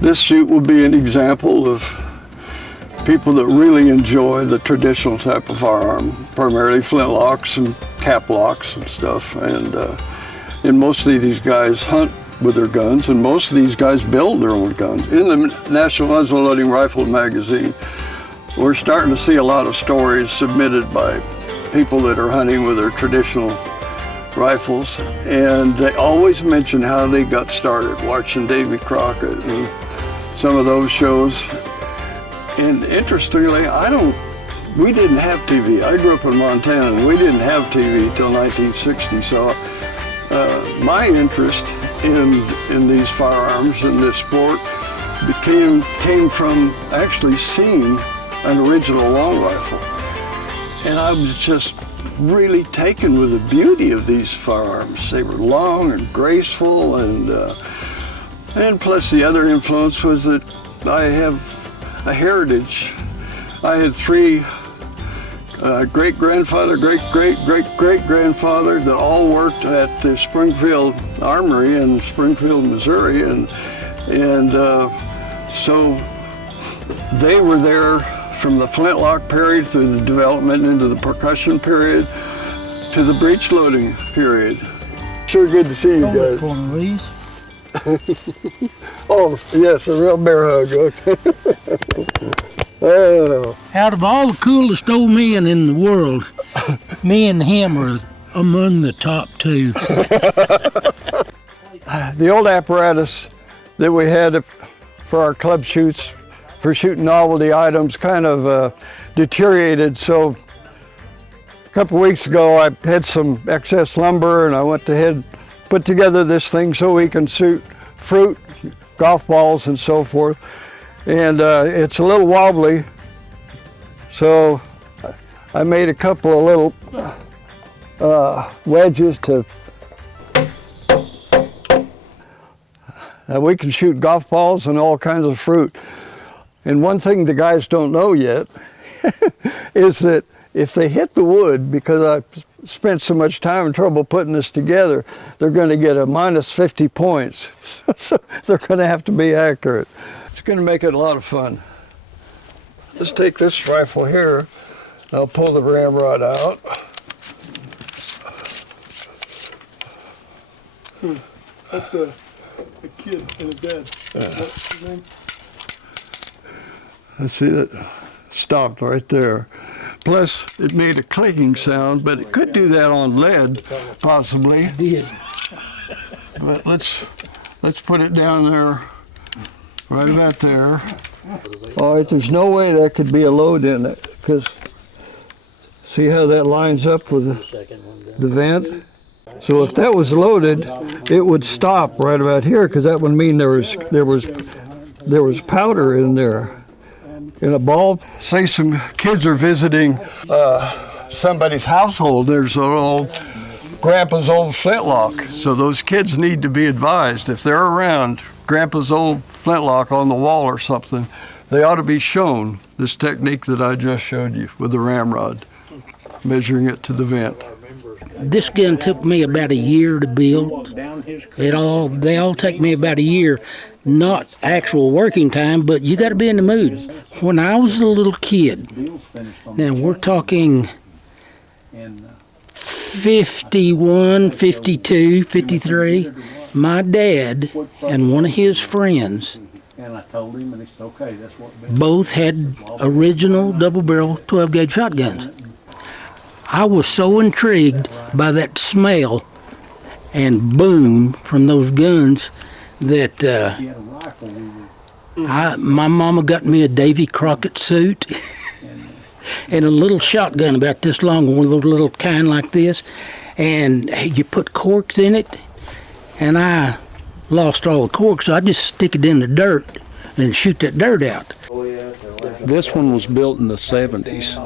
This shoot will be an example of people that really enjoy the traditional type of firearm, primarily flintlocks and cap locks and stuff. And mostly these guys hunt with their guns, and most of these guys build their own guns. In the National Muzzleloading Rifle magazine, we're starting to see a lot of stories submitted by people that are hunting with their traditional rifles, and they always mention how they got started, watching Davy Crockett and some of those shows. And interestingly, we didn't have TV. I grew up in Montana, and we didn't have TV till 1960, so my interest in these firearms and this sport came from actually seeing an original long rifle. And I was just really taken with the beauty of these firearms. They were long and graceful, and plus the other influence was that I have a heritage. I had three great-grandfather, great-great-great-great-grandfather that all worked at the Springfield Armory in Springfield, Missouri, and so they were there from the flintlock period through the development into the percussion period to the breech loading period. Sure good to see you guys. Oh, yes, a real bear hug. Okay. Oh. Out of all the coolest old men in the world, me and him are among the top two. The old apparatus that we had for our club shoots, for shooting novelty items, kind of deteriorated. So a couple weeks ago I had some excess lumber, and I went ahead and put together this thing so we can shoot fruit, golf balls, and so forth. And it's a little wobbly, so I made a couple of little wedges to we can shoot golf balls and all kinds of fruit. And one thing the guys don't know yet is that if they hit the wood, because I spent so much time and trouble putting this together, they're going to get a minus 50 points. So they're going to have to be accurate. It's going to make it a lot of fun. Let's take this rifle here. I'll pull the ramrod out. That's a kid in a bed. What's his name? I see that stopped right there. Plus, it made a clicking sound, but it could do that on lead, possibly. It did. But let's put it down there, right about there. All right, there's no way that could be a load in it, because see how that lines up with the vent? So if that was loaded, it would stop right about here, because that would mean there was powder in there. In a ball, say some kids are visiting somebody's household, there's an old grandpa's old flintlock. So those kids need to be advised, if they're around grandpa's old flintlock on the wall or something, they ought to be shown this technique that I just showed you with the ramrod, measuring it to the vent. This gun took me about a year to build. They all take me about a year. Not actual working time, but you got to be in the mood. When I was a little kid, now we're talking 51, 52, 53, my dad and one of his friends both had original double-barrel 12-gauge shotguns. I was so intrigued by that smell and boom from those guns that my mama got me a Davy Crockett suit and a little shotgun about this long, one of those little kind like this, and you put corks in it, and I lost all the corks, so I just stick it in the dirt and shoot that dirt out. This one was built in the 70s.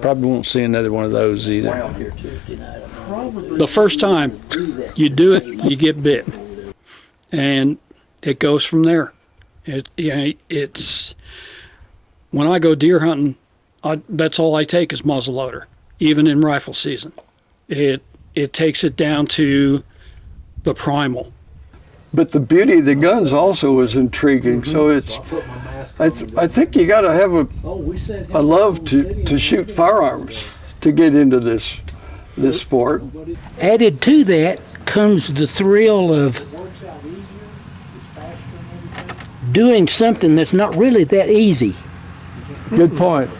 Probably won't see another one of those either. The first time you do it, you get bit. And it goes from there. It's when I go deer hunting, that's all I take is muzzleloader, even in rifle season. It takes it down to the primal. but the beauty of the guns also was intriguing. So I think you got to have a love to shoot firearms to get into this sport. Added to that comes the thrill of doing something that's not really that easy. Good point.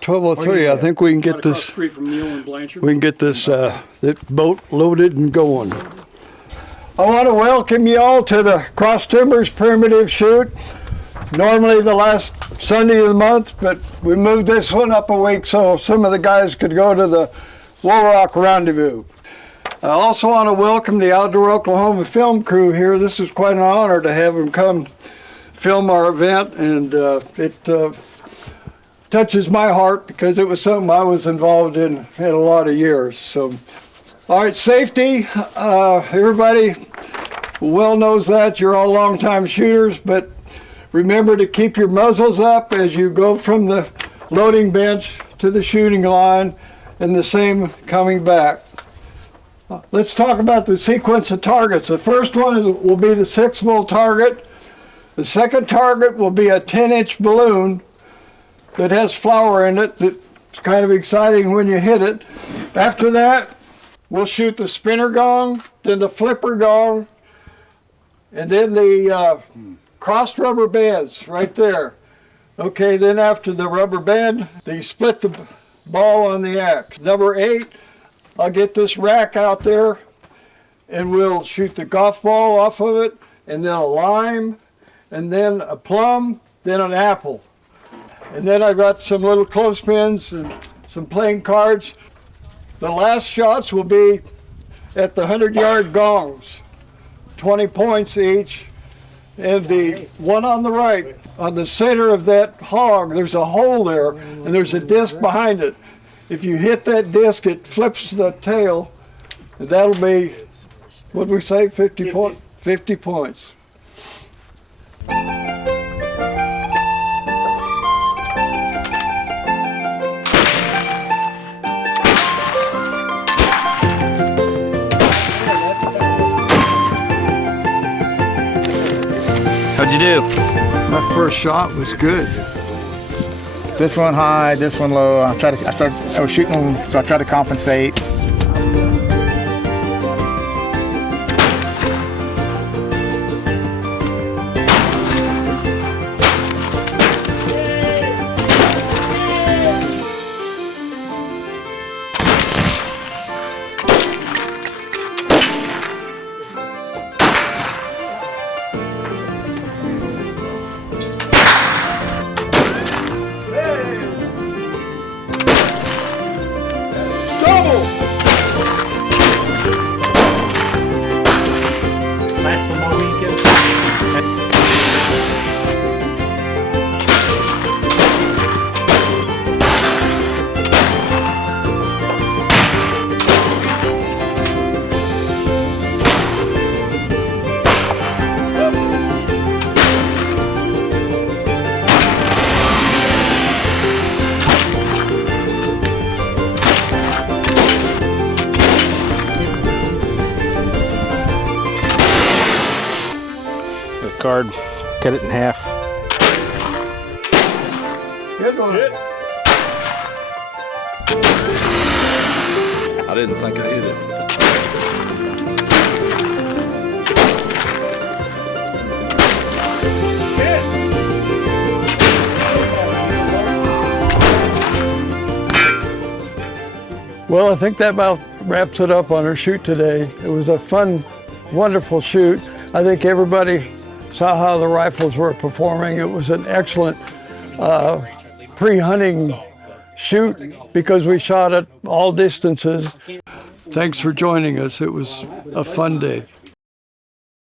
12:03. I think we can get this. We can get this boat loaded and going. I want to welcome you all to the Cross Timbers Primitive Shoot. Normally the last Sunday of the month, but we moved this one up a week so some of the guys could go to the Wool Rock Rendezvous. I also want to welcome the Outdoor Oklahoma film crew here. This is quite an honor to have them come film our event, and it touches my heart because it was something I was involved in a lot of years. So, all right, safety. Everybody well knows that. You're all long-time shooters, but remember to keep your muzzles up as you go from the loading bench to the shooting line, and the same coming back. Let's talk about the sequence of targets. The first one will be the 6-mil target. The second target will be a 10-inch balloon that has flour in it. It's kind of exciting when you hit it. After that, we'll shoot the spinner gong, then the flipper gong, and then the crossed rubber bands right there. Okay, then after the rubber band, they split the ball on the axe. Number 8, I'll get this rack out there and we'll shoot the golf ball off of it, and then a lime, and then a plum, then an apple. And then I got some little clothespins and some playing cards. The last shots will be at the 100-yard gongs, 20 points each. And the one on the right, on the center of that hog, there's a hole there, and there's a disc behind it. If you hit that disc, it flips the tail, and that'll be, what did we say, 50 points. How'd you do? My first shot was good. This one high, this one low. I was shooting them, so I tried to compensate. Card, cut it in half. Good one. I didn't think I hit it. Well, I think that about wraps it up on our shoot today. It was a fun, wonderful shoot. I think everybody saw how the rifles were performing. It was an excellent pre-hunting shoot because we shot at all distances. Thanks for joining us. It was a fun day.